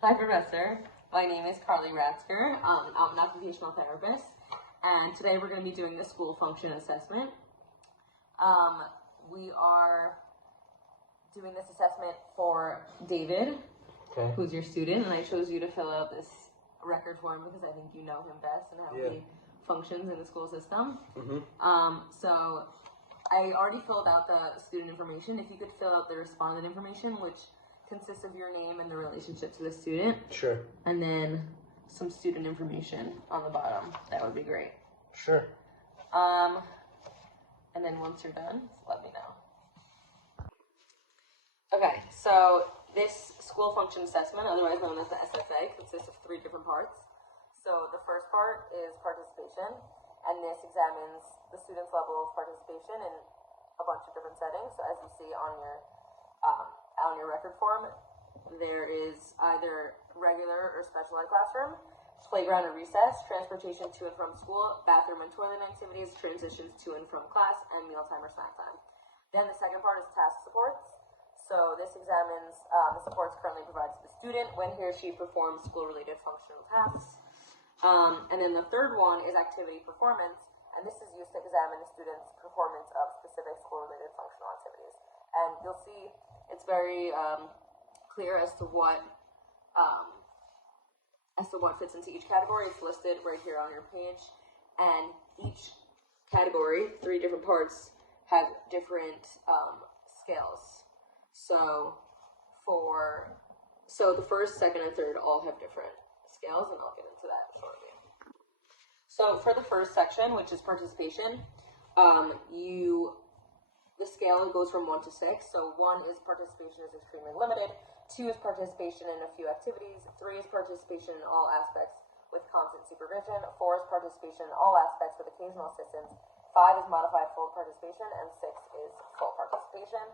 Hi, Professor. My name is Carly Ratzker. I'm an occupational therapist, and today we're going to be doing the school function assessment. We are doing this assessment for David, who's your student, and I chose you to fill out this record form because I think you know him best and how he functions in the school system. So I already filled out the student information. If you could fill out the respondent information, which consists of your name and the relationship to the student. Sure. And then some student information on the bottom. That would be great. Sure. And then once you're done, let me know. Okay, so this school function assessment, otherwise known as the SFA, consists of 3 different parts. So the first part is participation, and this examines the student's level of participation in a bunch of different settings. So as you see on your record form, there is either regular or special ed classroom, playground or recess, transportation to and from school, bathroom and toilet activities, transitions to and from class, and mealtime or snack time. Then the second part is task supports. So this examines the supports currently provided to the student when he or she performs school-related functional tasks. And then the third one is activity performance, and this is used to examine the student's performance of specific school-related functional activities. And you'll see it's very clear as to what fits into each category. It's listed right here on your page, and each category, 3 different parts, have different scales. So the first, second, and third all have different scales, and I'll get into that shortly. So for the first section, which is participation, the scale goes from 1 to 6. So 1 is participation is extremely limited. 2 is participation in a few activities. 3 is participation in all aspects with constant supervision. 4 is participation in all aspects with occasional assistance. 5 is modified full participation, and 6 is full participation.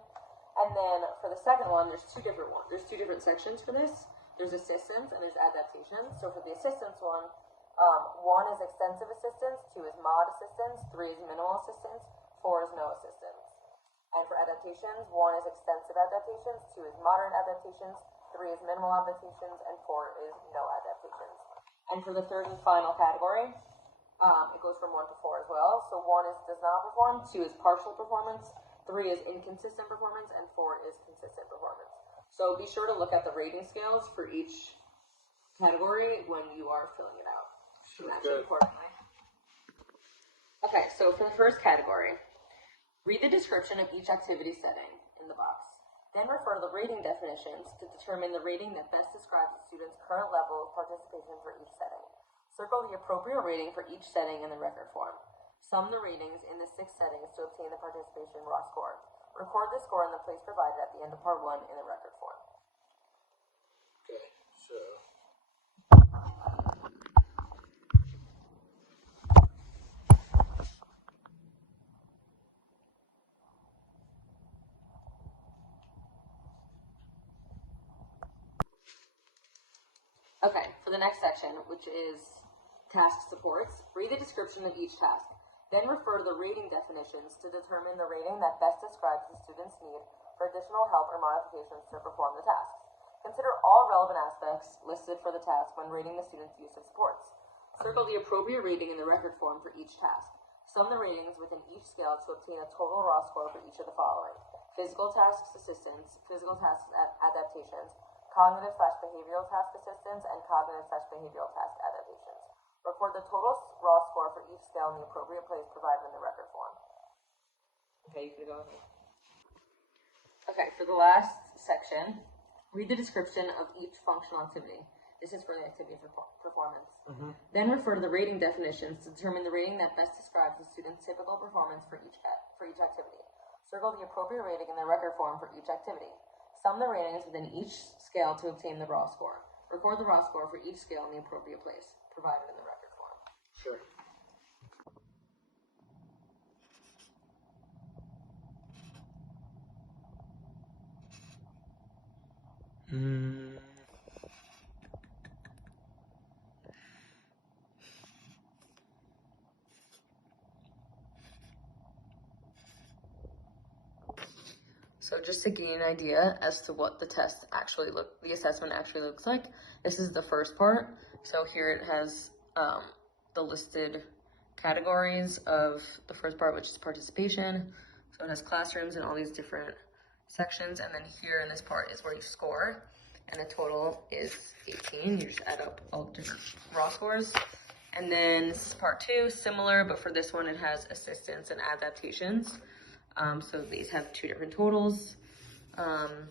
And then for the second one, there's two different sections for this. There's assistance and there's adaptations. So for the assistance one, 1 is extensive assistance, 2 is mod assistance, 3 is minimal assistance, 4 is no assistance. And for adaptations, 1 is extensive adaptations, 2 is moderate adaptations, 3 is minimal adaptations, and 4 is no adaptations. And for the third and final category, it goes from 1 to 4 as well. So 1 is does not perform, 2 is partial performance, 3 is inconsistent performance, and 4 is consistent performance. So be sure to look at the rating scales for each category when you are filling it out. Match it accordingly. Okay, so for the first category, read the description of each activity setting in the box. Then refer to the rating definitions to determine the rating that best describes the student's current level of participation for each setting. Circle the appropriate rating for each setting in the record form. Sum the ratings in the 6 settings to obtain the participation raw score. Record the score in the place provided at the end of part 1 in the record form. Okay, so Okay, for the next section, which is task supports, read the description of each task. Then refer to the rating definitions to determine the rating that best describes the student's need for additional help or modifications to perform the tasks. Consider all relevant aspects listed for the task when rating the student's use of supports. Circle the appropriate rating in the record form for each task. Sum the ratings within each scale to obtain a total raw score for each of the following: physical tasks assistance, physical tasks adaptations, cognitive/behavioral task assistance, and cognitive/behavioral task adaptations. Record the total raw score for each scale in the appropriate place provided in the record form. Okay, you can go ahead. Okay, for the last section, read the description of each functional activity. This is for the activity performance. Then refer to the rating definitions to determine the rating that best describes the student's typical performance for each activity. Circle the appropriate rating in the record form for each activity. Sum the ratings within each scale to obtain the raw score. Record the raw score for each scale in the appropriate place provided in the record form. sure. So just to gain an idea as to what the assessment actually looks like, this is the first part. So here it has the listed categories of the first part, which is participation. So it has classrooms and all these different sections. And then here in this part is where you score. And the total is 18. You just add up all the different raw scores. And then this is part 2, similar, but for this one it has assistance and adaptations. So these have 2 different totals. And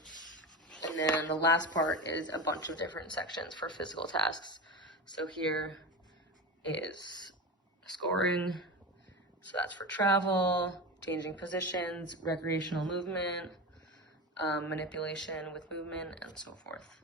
then the last part is a bunch of different sections for physical tasks. So here is scoring. So that's for travel, changing positions, recreational movement, manipulation with movement, and so forth.